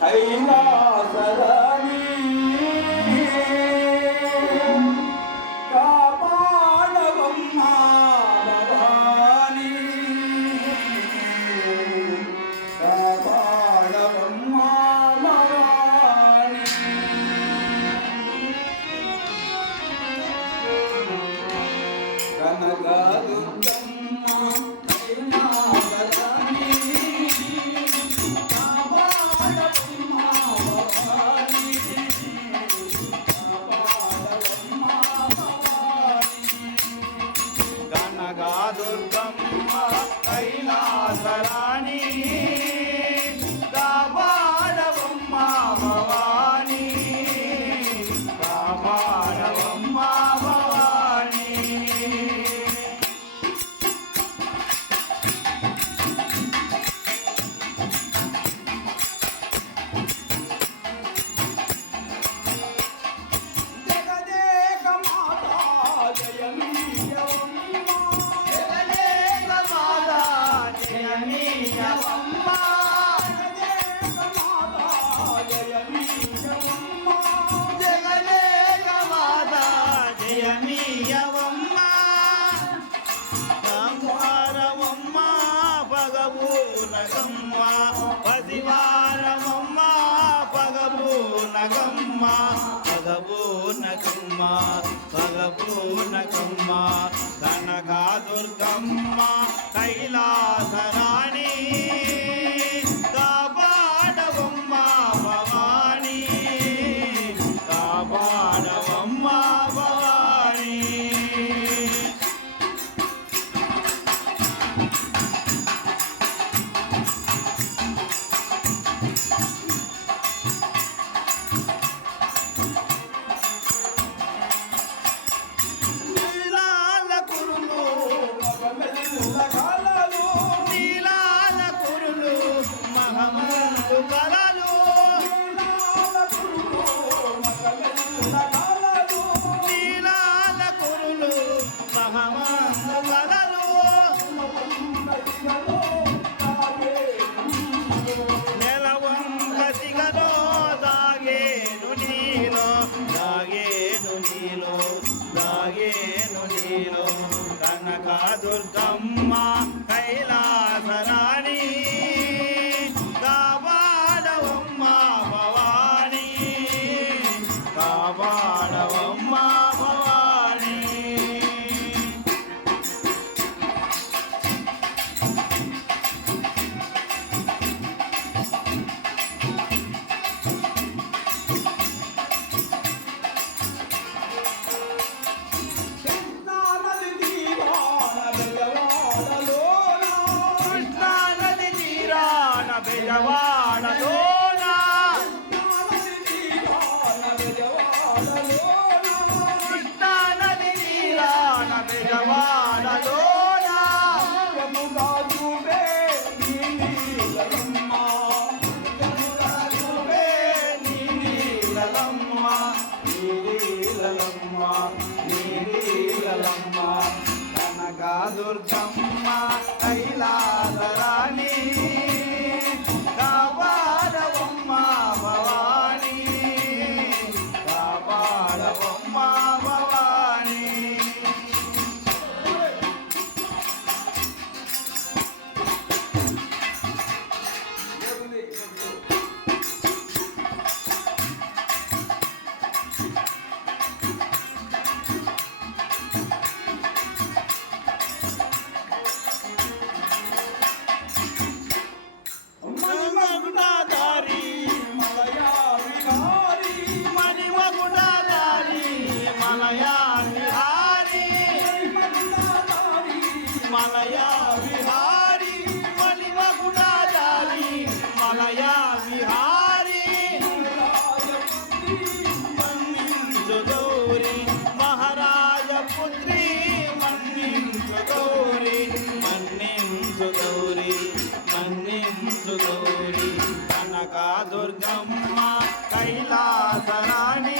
కైలాసరాణి కాపాడవమ్మా భవాని కాపాడవమ్మా భవాని కనకదుర్గమ్మ కైలాసరాణి దుర్గమ్మ కైలాసరాణి కాపాడవమ్మ భవాని కాపాడవమ్మ భవాని జగదేక మాతా జయమీయవమ్మ పదివారమమ్మ పగబూనగమ్మ పగబూనగమ్మ పగబూనగమ్మ కనకదుర్గమ్మ కైలాసరాణి కాపాడవమ్మ భవాని కాపాడవమ్మ భవాని నీలాల కురులు మహమందు కలలు నీలాల కురులు మహమందు కలలు నెలవంక సిగలో దాగేను నీలో దాగేను నీలో దాగేను నీలో కనకదుర్గమ్మ కైలాసరాణి కాపాడవమ్మ భవాని కాపాడవమ్మ భవాని బెజవాడలోన కృష్ణా నది తీరాన బెజవాడలోన యమునా చూపే నీలమ్మ యమునా చూపే నీలమ్మ నీలమ్మ నీలమ్మ కనకదుర్గమ్మ కైలాసరాణి కాపాడవమ్మ భవాని కాపాడవమ్మ భవాని మలయా విహారీ మణిమకుటాచారి మలయా విహారీ మన్నించు గౌరీ మహారాజ పుత్రి మన్నించు గౌరీ మన్నించు గౌరీ మన్నించు గౌరీ కనకదుర్గమ్మ కైలాసరాణి